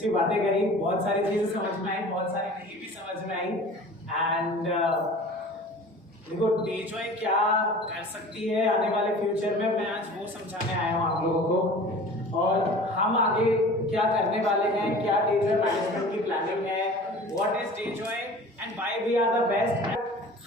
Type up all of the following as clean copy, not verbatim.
अच्छी बातें करी, बहुत सारी चीजें समझ में आई, बहुत सारी नहीं भी समझ में आई। एंड देखो डेजॉय क्या कर सकती है आने वाले फ्यूचर में, मैं आज वो समझाने आया हूँ आप लोगों को। और हम आगे क्या करने वाले हैं, क्या डेजॉय मैनेजमेंट की प्लानिंग है, what is Dejoy and why we are the best,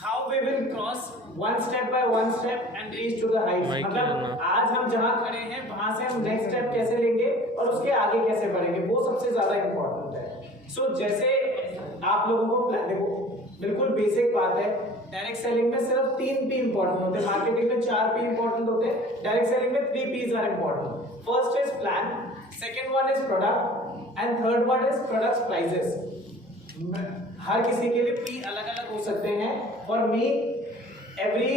how we will cross one step by one step and reach to the height. मतलब आज हम जहाँ खड़े हैं वहां से हम नेक्स्ट स्टेप कैसे लेंगे और उसके आगे कैसे बढ़ेंगे, वो सबसे ज्यादा इम्पोर्टेंट है। सो जैसे आप लोगों को देखो बिल्कुल बेसिक बात है, डायरेक्ट सेलिंग में सिर्फ 3 P इंपॉर्टेंट होते हैं, मार्केटिंग में 4 P इंपॉर्टेंट होते हैं, डायरेक्ट सेलिंग में 3 P's are important. First is plan, second one is product and third one is products prices. हर किसी के लिए P अलग अलग हो सकते हैं। For me every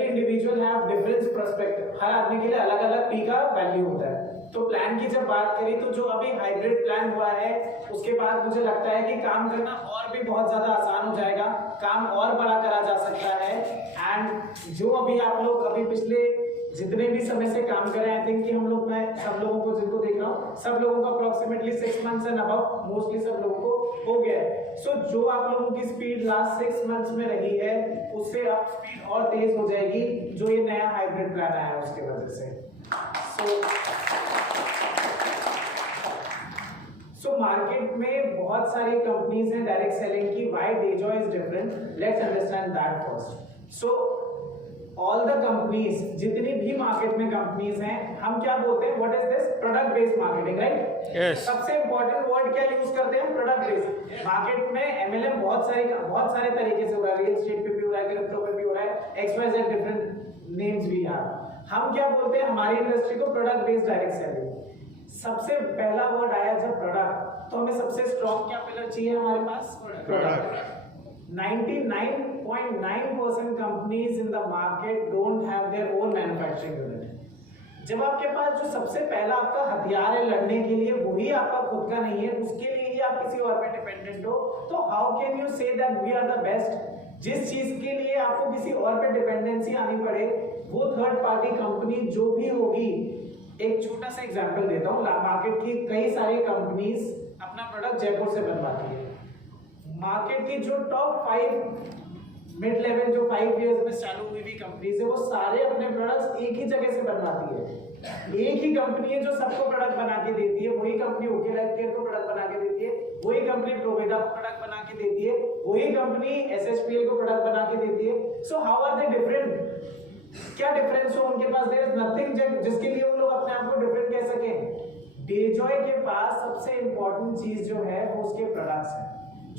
individual have different perspective, हर आदमी के लिए अलग अलग P का वैल्यू होता है। तो प्लान की जब बात करी तो जो अभी हाइब्रिड प्लान हुआ है उसके बाद मुझे लगता है कि काम करना और भी बहुत ज्यादा आसान हो जाएगा, काम और बड़ा करा जा सकता है। एंड जो अभी आप लोग अभी पिछले जितने भी समय से काम कर रहे हैं, आई थिंक कि हम लोग, मैं सब लोगों को जिनको देख रहा हूँ सब लोगों का approximately 6 months and above mostly सब लोगों को हो गया है। सो जो आप लोगों की स्पीड लास्ट 6 मंथ्स में रही है उससे अब स्पीड और तेज हो जाएगी जो ये नया हाइब्रिड प्लान आया है उसके वजह से। सो मार्केट में बहुत सारी कंपनीज हैं डायरेक्ट सेलिंग की, why Dejoy is different, let's understand that first. So all the companies, जितनी भी मार्केट में कंपनीज हैं, हम क्या बोलते हैं, what is this, product based marketing, right? Yes. सबसे इंपॉर्टेंट वर्ड क्या यूज करते हैं, प्रोडक्ट बेस्ड। मार्केट में एमएलएम बहुत सारे तरीके से हो रहा है, रियल एस्टेट पे भी हो रहा है, क्रिप्टो पे भी हो रहा है, XYZ डिफरेंट नेम्स भी हैं। हम क्या बोलते हैं हमारी इंडस्ट्री को, प्रोडक्ट बेस्ड डायरेक्ट सेलिंग। सबसे पहला वर्ड आया जब प्रोडक्ट, तो हमें सबसे स्ट्रॉन्ग क्या पिलर चाहिए हमारे पास, product. 99.9% companies in the market don't have their own manufacturing unit. जब आपके पास जो सबसे पहला आपका हथियार है लड़ने के लिए वही आपका खुद का नहीं है, उसके लिए ही आप किसी और पे डिपेंडेंट हो, तो how can you say that we are the best. जिस चीज के लिए आपको किसी और पे डिपेंडेंसी आनी पड़े, वो थर्ड पार्टी कंपनी जो भी होगी, एक छोटा सा एग्जांपल देता हूँ, मार्केट की कई सारी कंपनीज अपना प्रोडक्ट जयपुर से बनवाती है। मार्केट की जो टॉप 5 मिड लेवल जो 5 इयर्स में चालू हुई हुई कंपनीज है, वो सारे अपने प्रोडक्ट्स एक ही जगह से बनवाती है। एक ही कंपनी है जो सबको प्रोडक्ट बना के देती है, वही कंपनी ओके हेल्थकेयर को प्रोडक्ट बना के देती है, वही कंपनी प्रोवेदा को प्रोडक्ट बना के देती है, वही कंपनी SHPL को प्रोडक्ट बना के देती है। So how are they different? क्या डिफरेंस हो उनके पास? देयर इज नथिंग जिसके लिए वो लोग अपने आप को डिफरेंट कह सकें। डेजॉय के पास सबसे इंपॉर्टेंट चीज जो है वो उसके प्रोडक्ट्स है।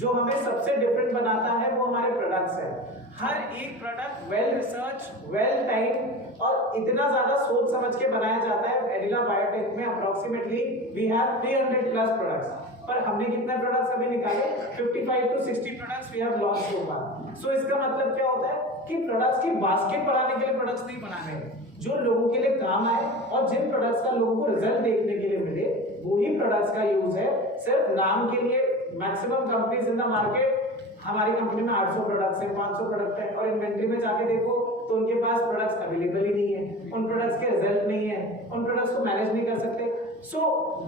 जो हमें सबसे डिफरेंट बनाता है वो हमारे प्रोडक्ट्स है। हर एक product well research, well time और इतना ज्यादा सोच समझ के बनाया जाता है। एडिला बायोटेक में approximately we have 300 plus products, पर हमने कितने प्रोडक्ट्स अभी निकाले? 55 to 60 products we have launched so far. So इसका मतलब क्या होता है कि प्रोडक्ट्स की बास्केट बढ़ाने के लिए प्रोडक्ट्स नहीं बनाने हैं, जो लोगों के लिए काम आए और जिन प्रोडक्ट्स का लोगों को रिजल्ट देखने के लिए मिले वही प्रोडक्ट्स का यूज है। सिर्फ नाम के लिए maximum companies in the market, हमारी कंपनी में 800 प्रोडक्ट्स हैं, 500 प्रोडक्ट है, और इन्वेंट्री में जाके देखो तो उनके पास प्रोडक्ट्स अवेलेबल ही नहीं है, उन प्रोडक्ट्स के रिजल्ट नहीं है, उन प्रोडक्ट्स को मैनेज नहीं कर सकते। सो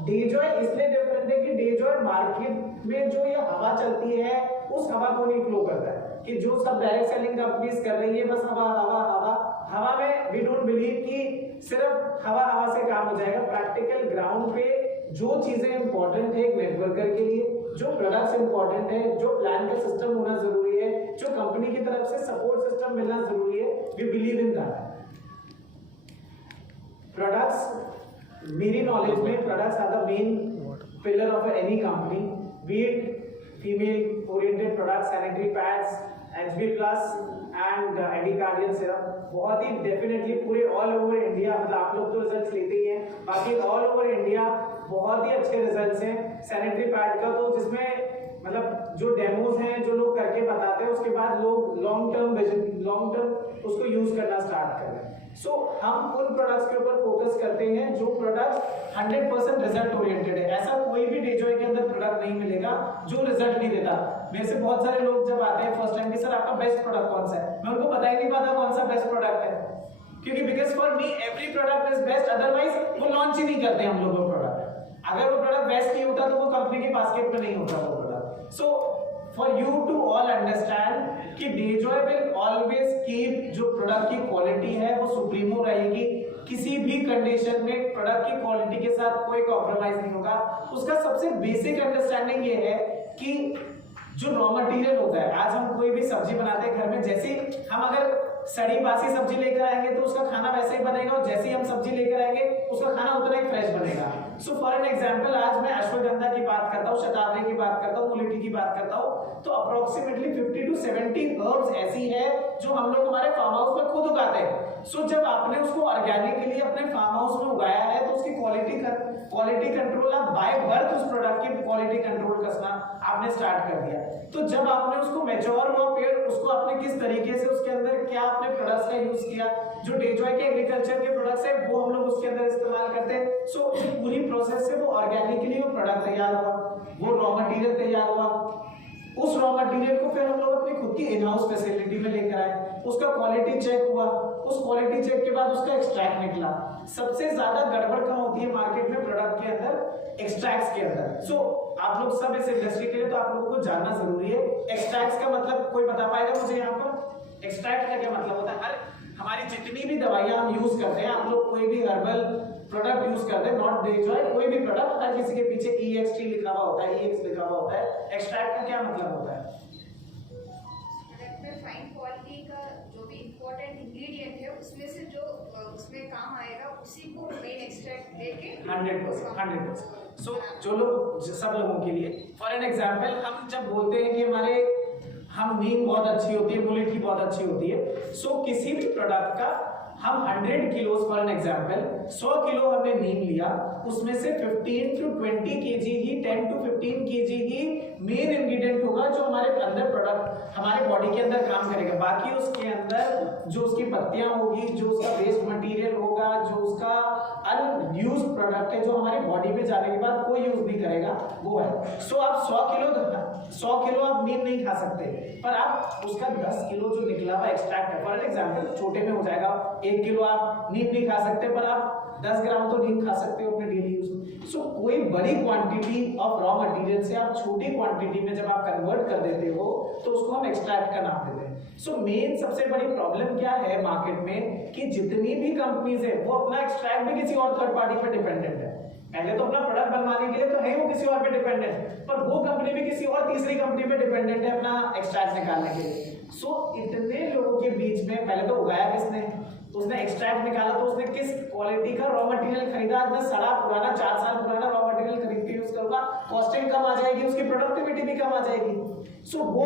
डेजॉय इसलिए डिफरेंट है कि डेजॉय मार्केट में जो ये हवा चलती है उस हवा को नहीं फ्लो करता है कि जो सब डायरेक्ट सेलिंग कंपनीज कर रही है बस हवा हवा हवा हवा में। वी डोंट बिलीव कि सिर्फ हवा हवा से काम हो जाएगा। प्रैक्टिकल ग्राउंड पे जो चीजें इंपॉर्टेंट है एक नेटवर्कर के लिए, जो प्रोडक्ट्स इंपॉर्टेंट है, जो प्लान का सिस्टम होना जरूरी है, जो कंपनी की तरफ से सपोर्ट सिस्टम मिलना जरूरी है, we believe in that. Products, मेरी नॉलेज में products are the main pillar of any company, be it female oriented products, sanitary pads, HB plus and एडिकार्डियन सिरप। बहुत ही डेफिनेटली पूरे ऑल ओवर इंडिया, मतलब आप लोग तो रिजल्ट्स लेते ही हैं, बाकी ऑल ओवर इंडिया बहुत ही अच्छे रिजल्ट्स हैं सैनिटरी पैड का। तो जिसमें मतलब जो डेमोज हैं, जो लोग करके बताते हैं, उसके बाद लोग लॉन्ग टर्म उसको यूज करना स्टार्ट कर रहे हैं। सो हम उन प्रोडक्ट्स के ऊपर फोकस करते हैं जो प्रोडक्ट्स 100% रिजल्ट ओरिएंटेड है। ऐसा कोई भी डेजॉय के अंदर प्रोडक्ट नहीं मिलेगा जो रिजल्ट नहीं देता। मेरे से बहुत सारे लोग जब आते हैं फर्स्ट टाइम कि सर आपका बेस्ट प्रोडक्ट कौन सा है, मैं उनको बता ही नहीं पाता कौन सा बेस्ट प्रोडक्ट है, क्योंकि because for me every product is best, otherwise वो लॉन्च ही नहीं करते हम लोग वो प्रोडक्ट। अगर वो प्रोडक्ट बेस्ट नहीं होता तो वो कंपनी के पास बास्केट में नहीं होता वो product. So for you to all understand कि डेजॉय विल ऑलवेज कीप जो प्रोडक्ट की क्वालिटी है वो सुप्रीमो रहेगी, किसी भी कंडीशन में प्रोडक्ट की क्वालिटी के साथ कोई कॉम्प्रोमाइज नहीं होगा। उसका सबसे बेसिक अंडरस्टैंडिंग ये है कि जो रॉ मटेरियल होता है, आज हम कोई भी सब्जी बनाते हैं घर में, जैसे हम अगर सड़ी बासी सब्जी लेकर आएंगे तो उसका खाना वैसे ही बनेगा, और जैसे ही हम सब्जी लेकर आएंगे उसका खाना उतना ही फ्रेश बनेगा। सो फॉर एन एग्जांपल, आज मैं अश्वगंधा की बात करता हूँ, शतावरी की बात करता हूँ, मुलेठी की बात करता हूँ, तो अप्रोक्सीमेटली 50 to 70 हर्ब्स ऐसी है जो हम लोग हमारे फार्म हाउस में खुद उगाते हैं। सो जब आपने उसको ऑर्गेनिकली अपने फार्म हाउस में उगाया है तो उसकी क्वालिटी कंट्रोल, आप बाय बर्थ उस प्रोडक्ट की क्वालिटी कंट्रोल करना आपने स्टार्ट कर दिया। तो जब आपने उसको मैच्योर हुआ पेड़, उसको आपने किस तरीके से उसके अंदर क्या आपने प्रोडक्ट्स का यूज किया, जो डेजॉय के एग्रीकल्चर के प्रोडक्ट्स है वो हम लोग उसके अंदर इस्तेमाल करते हैं। सो पूरी प्रोसेस से वो ऑर्गेनिकली वो प्रोडक्ट तैयार हुआ, वो रॉ मटेरियल तैयार हुआ, उस रॉ मटेरियल को फिर हम लोग अपनी खुद की इन हाउस फैसिलिटी में लेकर आए, उसका क्वालिटी चेक हुआ, उस क्वालिटी चेक के बाद उसका एक्सट्रैक्ट निकला। सबसे ज्यादा गड़बड़ कहाँ होती है मार्केट में प्रोडक्ट के अंदर? एक्सट्रैक्ट्स के अंदर। सो आप लोग सब इस इंडस्ट्री के लिए तो आप लोगों को जानना जरूरी है। एक्सट्रैक्ट्स का मतलब कोई बता पाएगा मुझे यहाँ पर? एक्सट्रैक्ट का क्या मतलब होता है? हर हमारी जितनी भी दवाइयां हम यूज करते हैं, आप लोग कोई भी हर्बल प्रोडक्ट यूज करते हैं, नॉट डेजॉय, कोई भी प्रोडक्ट, हर किसी के पीछे EXT लिखा हुआ होता है, EX लिखा हुआ होता है। एक्सट्रैक्ट का क्या मतलब होता है? प्रोडक्ट में फाइन क्वालिटी का जो भी इंपॉर्टेंट इंग्रेडिएंट है उसमें से जो उसमें काम आएगा उसी को मेन एक्सट्रैक्ट देके 100%। सो जो लोग, सब लोगों के लिए, फॉर एन एग्जांपल, हम जब बोलते हैं कि हम नीम बहुत अच्छी होती है, मुलेठी बहुत अच्छी होती है, सो किसी भी प्रोडक्ट का हम 100 kilo, for an example 100 kilo हमने नीम लिया, उसमें से 15 to 20 KG he, 10 to 15 KG he main ingredient होगा जो हमारे अंदर प्रोडक्ट हमारे बॉडी के अंदर काम करेगा। बाकी उसके अंदर जो उसकी पत्तियां होगी, जो उसका वेस्ट मटेरियल होगा, जो उसका अनयूज्ड प्रोडक्ट है जो हमारी बॉडी में जाने के बाद कोई यूज नहीं करेगा, वो है। सो आप 100 किलो आप नीम नहीं खा सकते, पर आप उसका 10 किलो जो निकला हुआ एक्सट्रैक्ट है, फॉर एग्जांपल छोटे में हो जाएगा, 1 किलो आप नीम नहीं खा सकते, पर आप 10 ग्राम तो नीम खा सकते हो अपने डेली यूज। सो कोई बड़ी क्वांटिटी ऑफ रॉ मटेरियल से आप छोटी क्वांटिटी में जब आप कन्वर्ट कर देते हो तो उसको हम एक्सट्रैक्ट का नाम देते हैं। सो मेन सबसे बड़ी प्रॉब्लम क्या है मार्केट में कि जितनी भी कंपनीज है वो अपना एक्सट्रैक्ट भी किसी और थर्ड पार्टी पर डिपेंडेंट है। पहले तो अपना प्रोडक्ट बनवाने के लिए तो है वो किसी और पे डिपेंडेंट, पर वो कंपनी भी किसी और तीसरी कंपनी पे डिपेंडेंट है अपना एक्सट्रैक्ट निकालने के लिए। सो इतने लोगों के बीच में पहले तो उगाया किसने? उसने एक्सट्रैक्ट निकाला तो उसने किस क्वालिटी का रॉ मटेरियल खरीदा? मैं सड़ा पुराना 4 साल पुराना रॉ मटेरियल खरीद के यूज करूंगा, कॉस्टिंग कम आ जाएगी, उसकी प्रोडक्टिविटी भी कम आ जाएगी। सो वो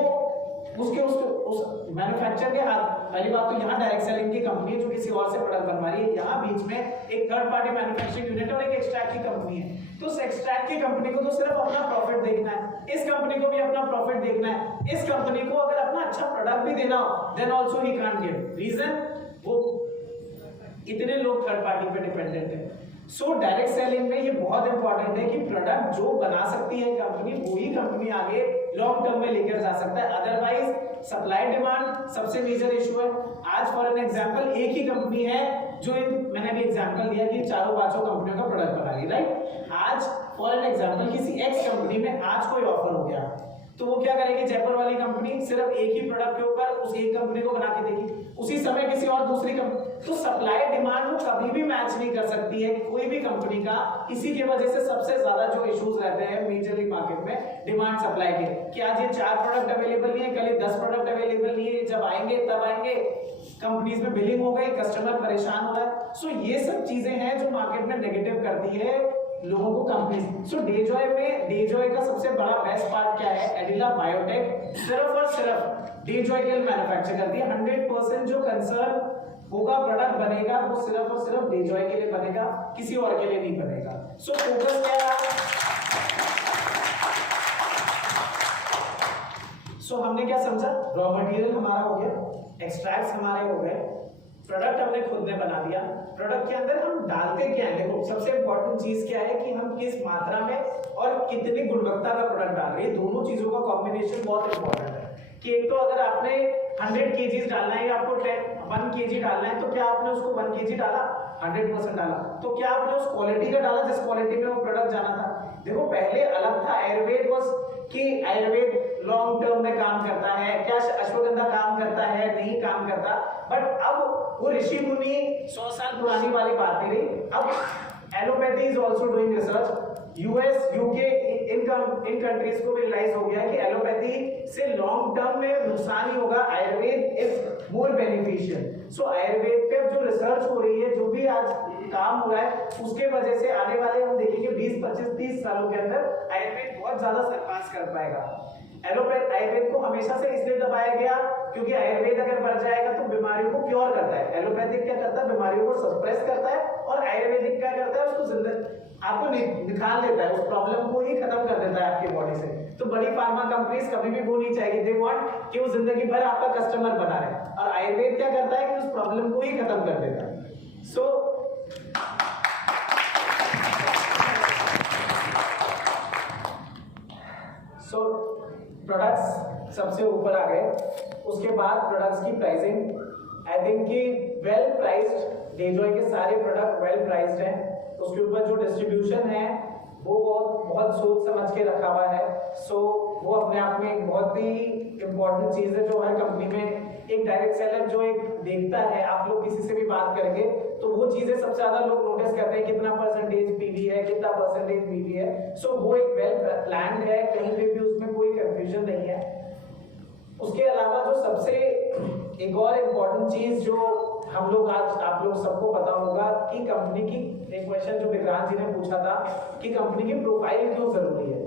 उसके उस मैन्युफैक्चर के हाथ, पहली बात तो यहाँ डायरेक्ट सेलिंग की कंपनी है जो किसी और से प्रोडक्ट बनवा रही है, यहाँ बीच में एक थर्ड पार्टी मैन्युफैक्चरिंग यूनिट और एक एक्सट्रैक्ट की कंपनी है। तो उस एक्सट्रैक्ट की कंपनी को तो सिर्फ अपना प्रॉफिट देखना है, इस कंपनी को भी अपना प्रॉफिट देखना है। इस कंपनी को अगर अपना अच्छा प्रोडक्ट भी देना हो then also he can't give. Reason, वो इतने लोग थर्ड पार्टी पे डिपेंडेंट है। सो डायरेक्ट सेलिंग में ये बहुत इंपॉर्टेंट है कि प्रोडक्ट जो बना सकती है कंपनी, वही कंपनी आगे लॉन्ग टर्म में लेकर जा सकता है। अदरवाइज सप्लाई डिमांड सबसे मेजर इशू है। आज फॉर एन एग्जांपल एक ही कंपनी है जो मैंने भी एग्जांपल दिया कि 4-5 कंपनियों का प्रोडक्ट बना रही, राइट? आज फॉर एन एग्जांपल किसी एक्स कंपनी में आज कोई ऑफर हो गया तो वो क्या करेगी? जयपुर वाली कंपनी सिर्फ एक ही प्रोडक्ट के ऊपर उस एक कंपनी को बना के देगी, उसी समय किसी और दूसरी कंपनी। तो सप्लाई डिमांड वो कभी भी मैच नहीं कर सकती है कोई भी कंपनी का। इसी की वजह से सबसे ज्यादा जो इश्यूज रहते हैं मेजरली मार्केट में डिमांड सप्लाई के, कि आज ये 4 प्रोडक्ट अवेलेबल नहीं है, कल ये 10 प्रोडक्ट अवेलेबल नहीं है, जब आएंगे तब आएंगे, कंपनीज में बिलिंग हो गई, कस्टमर परेशान हो रहा है। सो ये सब चीजें हैं जो मार्केट में नेगेटिव करती है लोगों को कंपनी। सो डेजॉय का सबसे बड़ा बेस्ट पार्ट क्या है? एडिला बायोटेक सिर्फ और सिर्फ डेजॉय के लिए मैन्युफैक्चर करती है। 100% जो कंसर्न होगा प्रोडक्ट बनेगा वो सिर्फ और सिर्फ डेजॉय के लिए बनेगा, किसी और के लिए नहीं बनेगा। सो फोकस क्या है? सो हमने क्या समझा? रॉ मटेरियल हमारा हो गया, एक्सट्रैक्ट्स हमारे हो गए, प्रोडक्ट हमने खुद ने बना दिया। प्रोडक्ट के अंदर हम डालते क्या है? देखो सबसे इंपॉर्टेंट चीज क्या है कि हम किस मात्रा में और कितनी गुणवत्ता का प्रोडक्ट डाल रहे हैं। दोनों चीजों का कॉम्बिनेशन बहुत इंपॉर्टेंट है कि एक तो अगर आपने 100 kg डालना है, आपको 1 kg डालना है, तो क्या आपने उसको 1 kg डाला? 100% डाला। तो क्या आपने उस क्वालिटी का डाला जिस क्वालिटी में वो प्रोडक्ट जाना था? देखो पहले अलग था, आयुर्वेद वाज कि आयुर्वेद लॉन्ग टर्म में काम करता है, क्या अश्वगंधा काम करता है, नहीं काम करता, बट अब वो ऋषि मुनि 100 साल पुरानी वाली बात नहीं रही। अब allopathy is also doing research. US, UK, in countries को भी रियलाइज हो गया कि एलोपैथी से लॉन्ग टर्म में नुकसान ही होगा, आयुर्वेद इज मोर बेनिफिशियल। सो आयुर्वेद पे जो रिसर्च हो रही है, जो भी आज काम हो रहा है, उसके वजह से आने वाले हम देखेंगे 20, 25, 30 सालों के अंदर आयुर्वेद बहुत ज्यादा सरपास कर पाएगा। आयुर्वेद को हमेशा से इसलिए दबाया गया क्योंकि आयुर्वेद अगर बढ़ जाएगा तो बीमारियों को क्योर करता है, एलोपैथिक क्या करता है, बीमारियों को सप्रेस करता है, और आयुर्वेदिक क्या करता है, उसको जिंदा आपको निकाल देता है, उस प्रॉब्लम को ही खत्म कर देता है आपकी बॉडी से। तो बड़ी फार्मा कंपनीज कभी भी वो नहीं चाहेगी, दे वांट कि वो जिंदगी भर आपका कस्टमर बना रहे, और आयुर्वेद क्या करता है कि उस प्रॉब्लम को ही खत्म कर देता है। सो प्रोडक्ट्स सबसे ऊपर आ गए। उसके बाद प्रोडक्ट्स की प्राइसिंग, आई थिंक कि वेल प्राइस्ड, डेजॉय के सारे प्रोडक्ट वेल प्राइस्ड हैं। उसके ऊपर जो डिस्ट्रीब्यूशन है वो बहुत सोच समझ के रखा हुआ है। सो वो अपने आप में एक बहुत ही इंपॉर्टेंट चीज है जो हर कंपनी में एक डायरेक्ट सेलर जो एक देखता है, आप लोग किसी से भी बात करेंगे तो वो चीजें सबसे ज्यादा लोग नोटिस करते हैं, कितना परसेंटेज पीवी है, कितना परसेंटेज पीवी है। सो वो एक वेल प्लान्ड है, कहीं पे भी उसमें कोई कंफ्यूजन नहीं है। उसके अलावा जो सबसे एक और इम्पोर्टेंट चीज जो हम लोग आज आप लोग सबको पता होगा कि कंपनी की, एक क्वेश्चन जो विक्रांत जी ने पूछा था कि कंपनी की प्रोफाइल क्यों जरूरी है,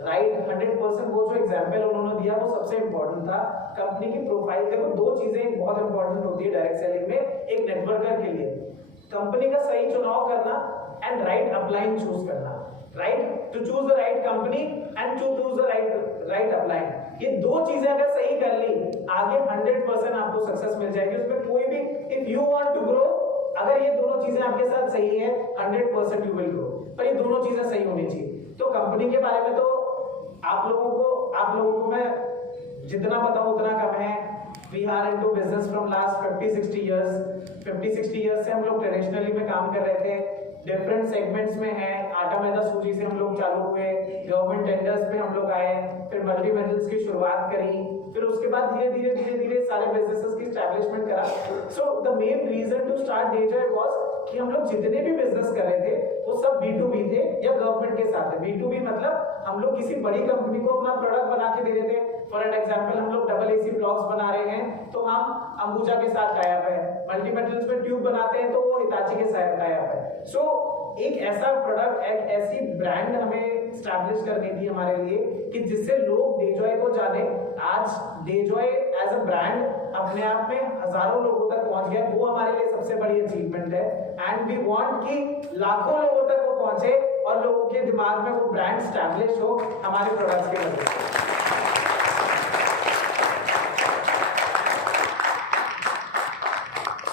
राइट, 100% वो जो एग्जांपल उन्होंने दिया वो सबसे इंपॉर्टेंट था। कंपनी की प्रोफाइल, देखो दो चीजें बहुत इंपॉर्टेंट होती है डायरेक्ट सेलिंग में, एक नेटवर्कर के लिए कंपनी का सही चुनाव करना एंड राइट अपलाइन चूज करना, right, to choose the right company and to choose the right upline. ये दो चीजें अगर सही कर ली, आगे 100% आपको सक्सेस मिल जाएगी। उसमें कोई भी, if you want to grow, अगर ये दोनों चीजें आपके साथ सही है 100% यू विल ग्रो, पर ये दोनों चीजें सही होनी चाहिए। तो कंपनी के बारे में तो आप लोगों को मैं जितना बताऊं उतना कम है। We are into business from last 50-60 years से हम लोग ट्रेडिशनली में काम कर रहे थे, डिफरेंट सेगमेंट्स में हैं। आटा मैदा सूजी से हम लोग चालू हुए, गवर्नमेंट टेंडर्स पे हम लोग आए, फिर मल्टी मेटल्स की शुरुआत करी, फिर उसके बाद धीरे धीरे सारे बिजनेसेस की एस्टैब्लिशमेंट करा। So the main reason to start Dejoy was कि हम लोग जितने भी बिजनेस कर रहे थे वो सब B2B थे या गवर्नमेंट के साथ थे। B2B मतलब हम लोग किसी बड़ी कंपनी को अपना प्रोडक्ट बना के दे रहे थे। फॉर एन एग्जांपल हम लोग डबल AC ब्लॉक्स बना रहे हैं तो हम अंबुजा के साथ टाई अप है, मल्टी मेटल्स में ट्यूब बनाते हैं तो वो हिताची के साथ टाई अप है। सो एक ऐसा प्रोडक्ट, एक ऐसी ब्रांड हमें स्टैब्लिश करनी थी हमारे लिए कि जिससे लोग डेजॉय को जाने। आज डेजॉय एज अ ब्रांड अपने आप में हजारों लोगों तक पहुंच गया, वो हमारे लिए सबसे बड़ी अचीवमेंट है। एंड वी वांट कि लाखों लोगों तक वो पहुंचे और लोगों के दिमाग में वो ब्रांड स्टैब्लिश हो हमारे प्रोडक्ट्स की वजह से।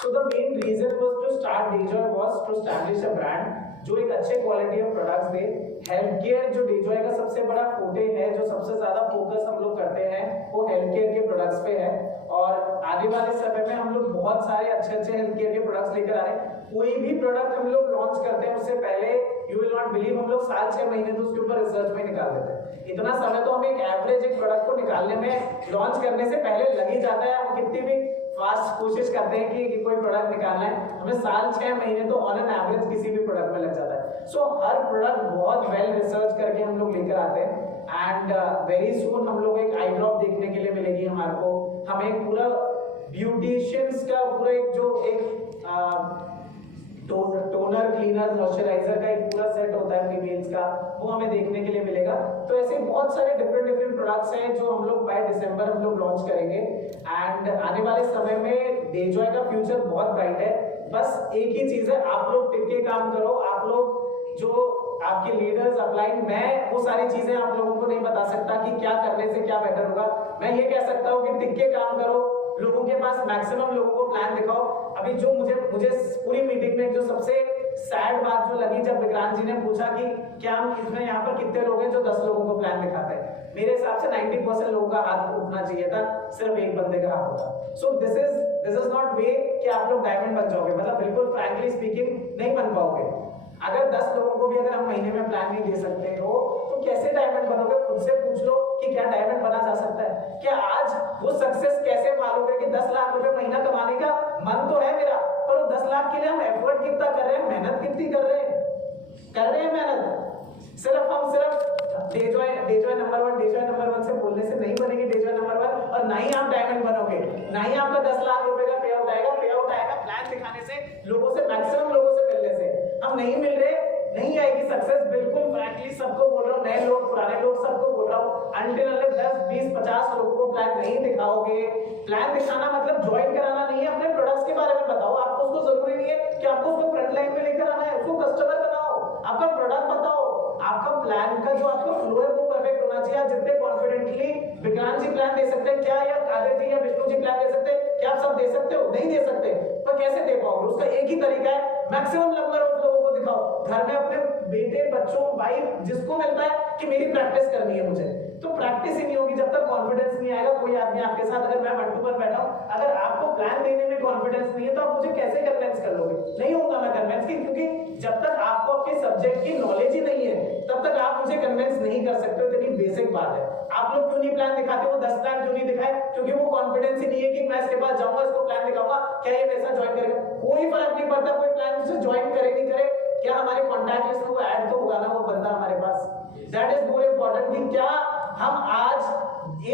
So the main reason was to start Dejoy was to establish a brand जो एक अच्छे quality of products they. Health care जो डेजॉय का सबसे बड़ा फोटे है, जो सबसे ज्यादा फोकस हम लोग करते हैं वो हेल्थ केयर के प्रोडक्ट्स पे है, और आने वाले समय में हम लोग बहुत सारे अच्छे हेल्थ केयर के प्रोडक्ट्स लेकर आ रहे हैं। कोई भी प्रोडक्ट हम लोग लॉन्च करते हैं उससे पहले यू विल नॉट बिलीव हम लोग 7-6 महीने तो उसके ऊपर रिसर्च में निकाल देते हैं। इतना समय तो हमें एक एवरेज एक प्रोडक्ट को निकालने में, लॉन्च करने से पहले लग ही जाता है। हम कितनी भी फास्ट कोशिश करते हैं कि कोई प्रोडक्ट निकालना है, हमें 7-6 महीने तो ऑन एन एवरेज किसी भी प्रोडक्ट में लग जाता है। सो हर प्रोडक्ट बहुत वेल रिसर्च करके हम लोग लेकर आते हैं। एंड वेरी सून हम लोग एक आई ड्रॉप देखने के लिए मिलेगी हमारे को, हमें पूरा ब्यूटिशियंस का पूरा एक जो एक टोनर, क्लीनर, मॉइस्चराइजर का एक पूरा सेट होता है फीमेल्स का, वो हमें देखने के लिए मिलेगा। तो ऐसे बहुत सारे डिफरेंट प्रोडक्ट्स हैं जो हम लोग बाय दिसंबर हम लोग लॉन्च करेंगे। एंड आने वाले समय में डेजॉय का फ्यूचर बहुत ब्राइट है। बस एक ही चीज है, आप लोग टिक के काम करो। आप लोग जो आपके लीडर्स अपलाइन, मैं वो सारी चीजें आप लोगों को नहीं बता सकता कि क्या करने से क्या बेटर होगा। मैं ये कह सकता हूँ कि टिक के काम करो, लोगों के पास मैक्सिमम लोगों को प्लान दिखाओ। अभी जो मुझे पूरी मीटिंग में जो सबसे सैड बात जो लगी जब विक्रांत जी ने पूछा कि क्या हम इसमें यहाँ पर कितने लोग हैं जो 10 लोगों को प्लान दिखाते हैं, मेरे हिसाब से 90% लोगों का हाथ उठना चाहिए था, सिर्फ एक बंदे का हाथ उठा। सो दिस इज नॉट वे कि आप लोग डायमंड बन जाओगे, मतलब बिल्कुल फ्रैंकली स्पीकिंग नहीं बन पाओगे। अगर 10 लोगों को भी अगर हम महीने में प्लान नहीं दे सकते हो तो कैसे डायमंड बनोगे? खुद से पूछो वो सक्सेस कैसे पालोगे कि 10 लाख रुपए महीना कमाने का मन तो है मेरा, पर वो 10 लाख के लिए हम एफर्ट कितना कर रहे हैं, मेहनत कितनी कर रहे हैं मेहनत। सिर्फ डेजॉय नंबर 1 से बोलने से नहीं बनेंगे डेजॉय नंबर 1, और ना ही आप डायमंड बनोगे, ना ही आपका 10 लाख रुपए का पे आउट आएगा प्लान दिखाने से, लोगों से, मैक्सिमम लोगों से मिलने से। हम नहीं मिल रहे, नहीं आएगी सक्सेस, बिल्कुल फ्रैंकली सबको बोल रहा हूँ, नए लोग पुराने लोग सबको बोल रहा हूँ, अनटिल 10 20 50 लोगों को प्लान नहीं दिखाओगे। प्लान दिखाना मतलब ज्वाइन कराना नहीं है, अपने प्रोडक्ट्स के बारे में बताओ। आपको उसको जरूरी नहीं है कि आपको उसको फ्रंट लाइन में लेकर आना है, उसको कस्टमर बनाओ, आपका प्रोडक्ट बताओ, आपका प्लान का जो आपका फ्लो है वो परफेक्ट होना चाहिए। आप जितने कॉन्फिडेंटली विक्रांत जी प्लान दे सकते हैं क्या, या कादर जी या विष्णु जी प्लान दे सकते हैं क्या? आप सब दे सकते हो? नहीं दे सकते, पर कैसे दे पाओगे? उसका एक ही तरीका है, मैक्सिमम नंबर ऑफ लोगों को दिखाओ, घर में अपने बेटे, बच्चों, वाइफ, जिसको मिलता है कि मेरी प्रैक्टिस करनी है मुझे, तो प्रैक्टिस ही नहीं होगी जब तक कॉन्फिडेंस नहीं आएगा। कोई आदमी आपके साथ, अगर मैं 1 to 1 बैठा हूं, अगर आपको प्लान देने में कॉन्फिडेंस नहीं है तो आप मुझे कैसे कन्विंस कर लोगे? नहीं होगा मैं कन्विंस, क्योंकि जब तक आपको आपके सब्जेक्ट की नॉलेज ही नहीं है तब तक आप मुझे कन्विंस नहीं कर सकते। इतनी बेसिक बात है। आप लोग क्यों नहीं प्लान दिखाते? वो 10 प्लान क्यों नहीं दिखाए? क्योंकि वो कॉन्फिडेंस ही नहीं है कि मैं इसके पास जाऊंगा, इसको प्लान दिखाऊंगा, क्या ये मेरे साथ ज्वाइन करेगा? कोई फर्क नहीं पड़ता कोई प्लान मुझसे ज्वाइन करे नहीं करे, क्या हमारे कॉन्टैक्ट लिस्ट में वो ऐड तो होगा ना वो बंदा हमारे पास। दैट इज मोर इंपॉर्टेंट कि क्या हम आज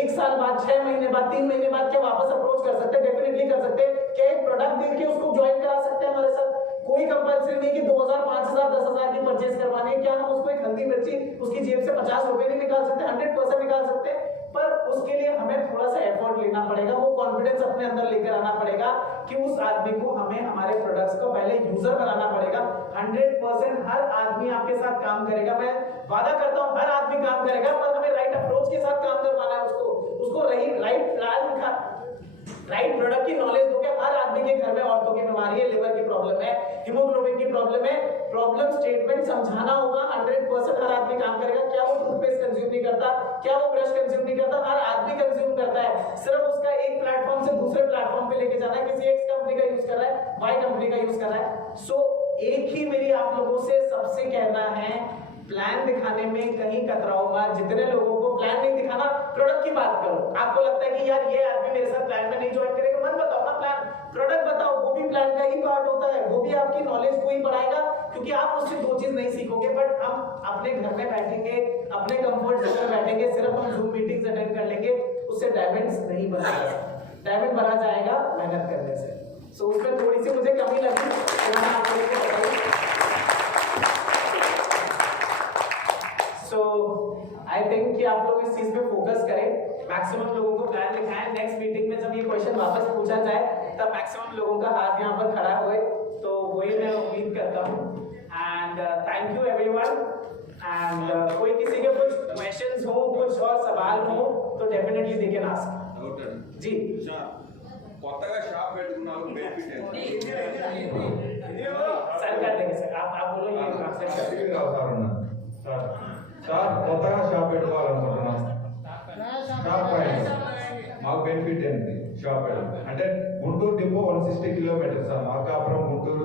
1 साल बाद, 6 महीने बाद, 3 महीने बाद क्या वापस अप्रोच कर सकते हैं? डेफिनेटली कर सकते हैं। क्या एक प्रोडक्ट देख के उसको ज्वाइन करा सकते हैं हमारे साथ? कोई कंपल्सरी नहीं कि 2000, 5000, 10000 की परचेज करवानी है। क्या हम उसको एक हल्दी मिर्ची उसकी जेब से 50 रुपए नहीं निकाल सकते? 100% निकाल सकते हैं, पर उसके लिए हमें थोड़ा सा एफर्ट लेना पड़ेगा, वो कॉन्फिडेंस अपने अंदर लेकर आना पड़ेगा कि उस आदमी को हमें हमारे प्रोडक्ट्स का पहले यूजर बनाना पड़ेगा। 100% हर आदमी आपके साथ काम करेगा, मैं वादा करता हूं हर आदमी काम करेगा, पर हमें राइट अप्रोच के साथ काम करवाना है। उसको राइट प्लान का, राइट प्रोडक्ट की नॉलेज दोगे। हर आदमी के घर में औरतों की बीमारी है, लिवर की प्रॉब्लम है, हीमोग्लोबिन की प्रॉब्लम है, प्रॉब्लम स्टेटमेंट समझाना होगा। 100% हर आदमी काम करेगा। क्या वो टूथपेस्ट कंज्यूम नहीं करता? क्या वो ब्रश कंज्यूम नहीं करता? हर आदमी कंज्यूम करता है। सिर्फ उसका एक प्लेटफॉर्म से दूसरे प्लेटफॉर्म पे लेके जाना है। किसी एक्स कंपनी का यूज कर रहा है, वाई कंपनी का यूज कर रहा है। सो एक ही मेरी आप लोगों से सबसे कहना है, प्लान दिखाने में कहीं कतराओ मत। जितने लोगों को प्लान नहीं दिखाना, प्रोडक्ट की बात करो। आपको लगता है कि यार ये आदमी मेरे साथ प्लान में नहीं ज्वाइन करेगा, मत बताओ ना प्लान, प्रोडक्ट बताओ। वो भी प्लान का ही पार्ट होता है, वो भी आपकी नॉलेज को ही बढ़ाएगा, क्योंकि आप उससे 2 चीज नहीं सीखोगे। बट हम अपने घर में बैठेंगे, अपने कंफर्ट जोन में बैठेंगे, सिर्फ हम जूम मीटिंग्स अटेंड कर लेंगे, उससे डायमंड्स नहीं बनेगा। डायमंड बना जाएगा मेहनत करने से। सो उसमें थोड़ी सी मुझे कमी लगी, तो मैंने आप लोगों को बताई। So I think कि आप लोग इस चीज पे फोकस करें, मैक्सिमम लोगों को प्लान दिखाएं। नेक्स्ट मीटिंग में जब ये क्वेश्चन वापस पूछा जाए तब मैक्सिमम लोगों का हाथ यहाँ पर खड़ा होए, तो वही मैं उम्मीद करता हूँ। And thank you everyone. And कोई किसी के कुछ क्वेश्चंस हो, कुछ और सवाल हो तो डेफिनेटली दे कैन आस्क। जी కొత్తగా షాప్ పెట్టుకున్నారు బెనిఫిట్ सर कर देंगे सर, आप बोलो ये ट्रांसलेट సార్ కొత్తగా షాప్ పెట్టుకోవాలనుకుంటున్నాం. షాప్ ప్రైస్ మాకు బెనిఫిట్ ఏంటి? షాప్ అంటే Guntur depot 160 kilometre sir, Markapuram Guntur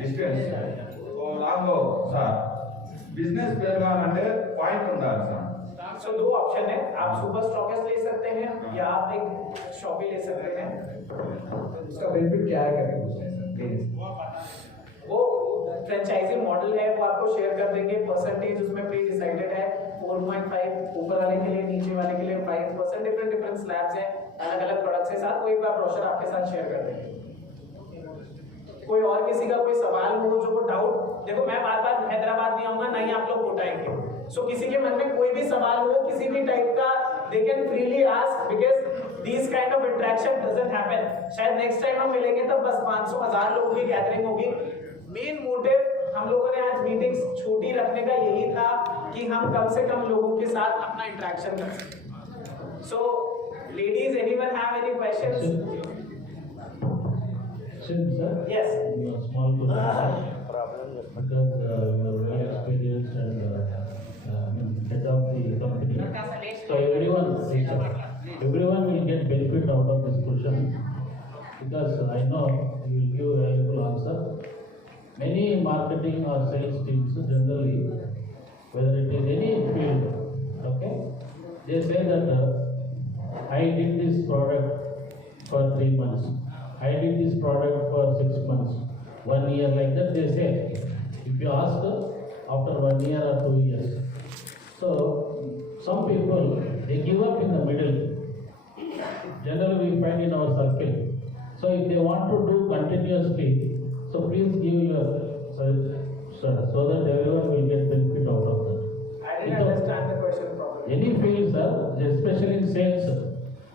distance long sir. Business పెరగాలంటే పాయింట్ ఉండాలి సార్. सो 2 ऑप्शन है, आप सुपर स्टॉकेस्ट ले सकते हैं या आप एक शॉपी ले सकते हैं। उसका बेनिफिट क्या है करके पूछ रहे हैं सर प्लीज। वो फ्रेंचाइजी मॉडल है, वो आपको शेयर कर देंगे। परसेंटेज उसमें प्री डिसाइडेड है, 4.5 ऊपर वाले के लिए, नीचे वाले के लिए 5%। डिफरेंट स्लैब्स हैं अलग अलग प्रोडक्ट्स के साथ। वो एक बार ब्रोशर आपके साथ शेयर कर देंगे। कोई और किसी का कोई सवाल हो, जो वो डाउट, देखो मैं बार-बार हैदराबाद नहीं आऊंगा, ना ही आप लोग कोटा आएंगे। सो किसी के मन में कोई भी सवाल हो, किसी भी टाइप का, they can freely ask, because this kind of interaction doesn't happen. शायद नेक्स्ट टाइम हम मिलेंगे तब बस 500 1000 लोगों की गैदरिंग होगी। मेन मोटिव हम लोगों ने आज मीटिंग्स छोटी रखने का यही था कि हम कम से कम लोगों के साथ अपना इंटरेक्शन कर सकें। So ladies, anyone have any questions? Sir, Yes. Small question. Because you are very experienced and head of the company, so everyone will get benefit out of this question, because I know you will give a valuable answer. Many marketing or sales teams generally, whether it is any field, okay, they say that I did this product for 3 months. I did this product for 6 months, 1 year, like that they say. If you ask after 1 year or 2 years. So some people, they give up in the middle. Generally we find in our circle. So if they want to do continuously, so please give your so that everyone will get benefit out of that. I didn't understand the question properly. Any field, sir, especially in sales,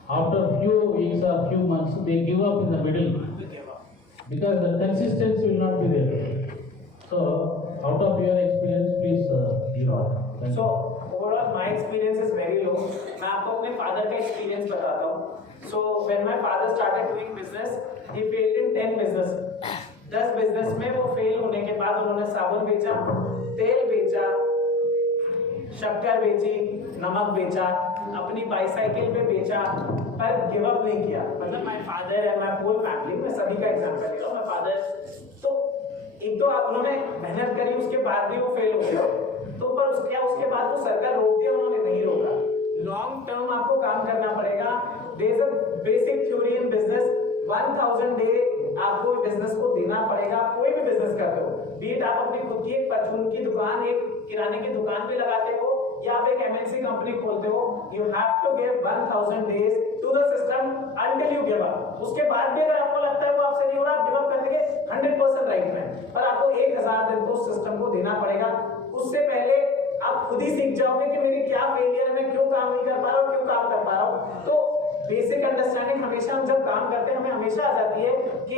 after few weeks or few months, they give up in the middle because the consistency will not be there. So, out of your experience, please give out. Thank So you. overall my experience is very low. मैं आपको अपने father का experience बताता हूँ. So when my father started doing business, he failed in 10 business. 10 business में वो fail होने के बाद उन्होंने साबुन बेचा, तेल बेचा, शक्कर बेची, नमक बेचा, अपनी बाईसाइकिल पे बेचा, पर गिव अप नहीं किया. मतलब माय फादर है, माय होल फैमिली, मैं सभी का एग्जांपल ले रहा हूँ. माय फादर तो एक तो उन्होंने मेहनत करी, उसके बाद भी वो फेल हो गया. तो पर उसके बाद तो सरकार रोक दिया, उन्होंने नहीं रोका. लॉन्ग टर्म आपको काम करना पड़ेगा. There is a basic theory in business, 1000 day आपको बिजनेस को देना पड़ेगा. कोई भी बिजनेस करते हो, बीट आप अपनी खुद की एक परचून की दुकान, एक किराने की दुकान भी लगाते हो या आप एक एमएनसी कंपनी खोलते हो, you have to give 1000 days to the system until you give up. उसके बाद भी अगर आपको लगता है वो आपसे नहीं हो रहा, आप गिव अप कर देंगे, 100% राइट में, पर आपको 1000 दिन तो सिस्टम को देना पड़ेगा. उससे पहले आप खुद ही सीख जाओगे कि मेरी क्या फेलियर है, मैं क्यों काम नहीं कर पा रहा हूँ, क्यों काम कर पा रहा हूँ. तो बेसिक अंडरस्टैंडिंग हमेशा हम जब काम करते हैं हमें हमेशा आ जाती है कि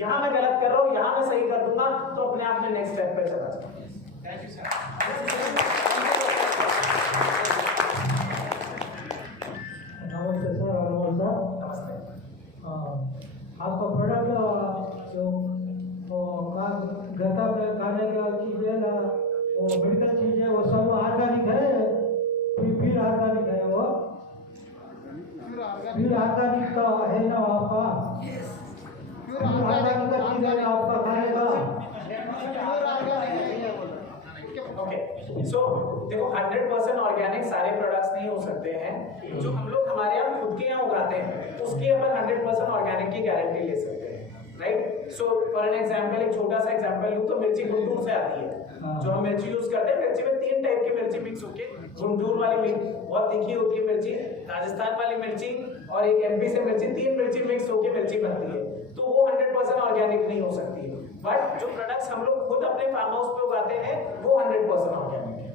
यहाँ मैं गलत कर रहा हूँ, यहाँ मैं सही कर दूंगा, तो अपने आप में नेक्स्ट स्टेप पे चला जाओ. Thank you sir. नमस्ते सर. नमस्ते. आपका प्रोडक्ट गता में खाने का चीज है ना, वो मेडिकल चीज है, वो सब ऑर्गेनिक है, फिर ऑर्गेनिक है, वो फिर ऑर्गेनिक का है ना आपका, फिर ऑर्गेनिक का चीज है आपका खाने का. ओके, सो देखो 100% ऑर्गेनिक सारे प्रोडक्ट्स नहीं हो सकते हैं. जो हम लोग हमारे यहाँ खुद के यहाँ उगाते हैं उसकी अपन 100% ऑर्गेनिक की गारंटी ले सकते हैं, right. So for an example, एक छोटा सा एग्जांपल लूँ तो मिर्ची गुंटूर से आती है. जो हम मिर्ची यूज करते हैं, मिर्ची में 3 टाइप की मिर्ची मिक्स होके, गुंटूर वाली मिर्ची बहुत तीखी होती है मिर्ची, राजस्थान वाली मिर्ची और एक एमपी से मिर्ची, 3 मिर्ची मिक्स होके मिर्ची बनती है. तो वो 100% ऑर्गेनिक नहीं हो सकती है. बट जो प्रोडक्ट्स हम लोग खुद अपने फार्म हाउस पे उगाते हैं वो 100% ऑर्गेनिक है.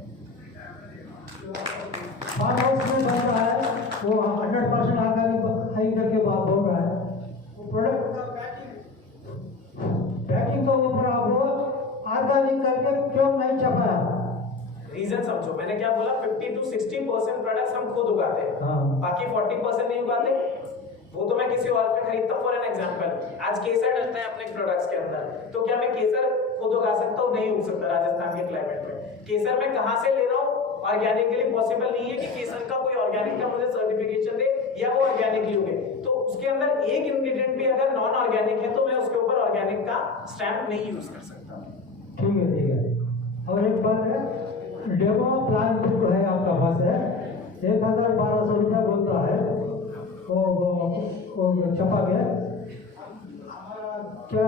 फार्म हाउस में बन रहा है वो 100% ऑर्गेनिक है करके बात हो रहा है. वो प्रोडक्ट का पैकिंग तो ऊपर आपको ऑर्गेनिक करके क्यों नहीं छपाया? रीजन समझो, मैंने क्या बोला, 50 to 60% प्रोडक्ट्स हम खुद उगाते हैं, बाकी 40% नहीं उगाते. वो तो मैं किसी और पे खरीदता हूँ. फॉर एन एग्जांपल, आज केसर डलता है अपने प्रोडक्ट्स के अंदर, तो क्या मैं केसर खुद उगा सकता हूँ? नहीं उग सकता राजस्थान के क्लाइमेट में. केसर मैं कहाँ से ले रहा हूँ? ऑर्गेनिकली पॉसिबल नहीं है कि केसर का कोई ऑर्गेनिक का मुझे सर्टिफिकेशन दे या वो ऑर्गेनिकली उगे. तो उसके अंदर एक इंग्रेडिएंट भी अगर नॉन ऑर्गेनिक है तो मैं उसके ऊपर ऑर्गेनिक का स्टैंप नहीं यूज कर सकता. ठीक है, ठीक है. और एक बात है, डेमो प्लान बुक है आपका पास है, 1200 रुपया बोलता है वो छपा गया. क्या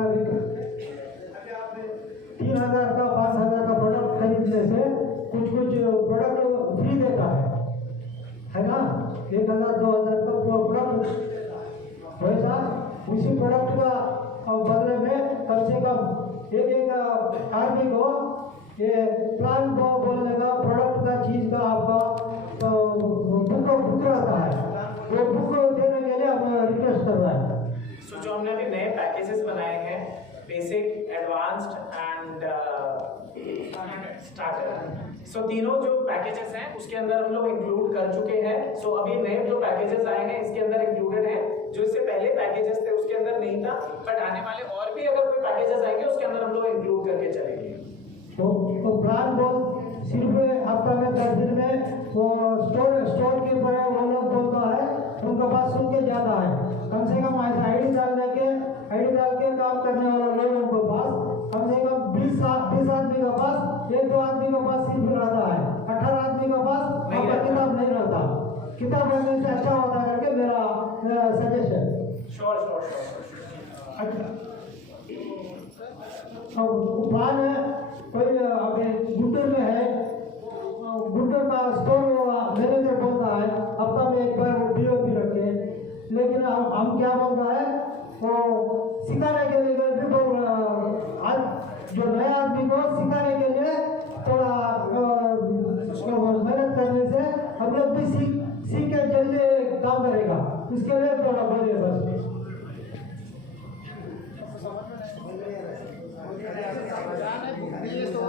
3000 का 5000 का प्रोडक्ट खरीदने से कुछ प्रोडक्ट फ्री देता है ना. 1000-2000 का प्रोडक्ट, वैसा उसी प्रोडक्ट का बदले में कम से कम एक आदमी को ये प्लान को बोलने का, प्रोडक्ट का चीज का आपका बुक रहता है. वो बुक देने के लिए हम रिक्वेस्ट कर रहे हैं. सो जो हमने अभी नए पैकेजेस बनाए हैं, बेसिक, एडवांस्ड एंड स्टार्टर, सो तीनों जो पैकेजेस हैं उसके अंदर हम लोग इंक्लूड कर चुके हैं. सो अभी नए जो पैकेजेस आए हैं इसके अंदर इंक्लूडेड है. जो इससे पहले पैकेजेस थे उसके अंदर नहीं था, बट आने वाले और भी अगर कोई पैकेजेस आएंगे उसके अंदर हम लोग इंक्लूड करके चलेंगे. तो प्लान बोल सिर्फ हफ्ता में 10 दिन में वो स्टोर की तरह वो लोग बोलता है, उनके पास सुन के जाता है. कम से कम आईडी डाल के काम करने वाले लोगों के पास कम से कम 20 आदमी के पास, 1-2 आदमी के पास सिर्फ रहता है, 18 आदमी के पास आपका किताब नहीं रहता. किताब रहने से अच्छा होता है करके मेरा सजेशन। श्योर। अच्छा, अब प्लान है कोई अभी गुंटूर में है, गुंटूर का स्टोर मैनेजर बोलता है हफ्ता में एक बार वो बीओपी रखे, लेकिन हम क्या बोलता है वो सिखाने के लिए भी जो नए आदमी को सिखाने के लिए थोड़ा मेहनत करने से हम लोग भी सीख के जल्दी काम करेगा, इसके लिए थोड़ा बोलिए बस। ये तो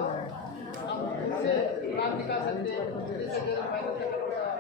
हम इससे लाभ निकाल सकते हैं, इससे जल्द फाइनल करना पड़ेगा।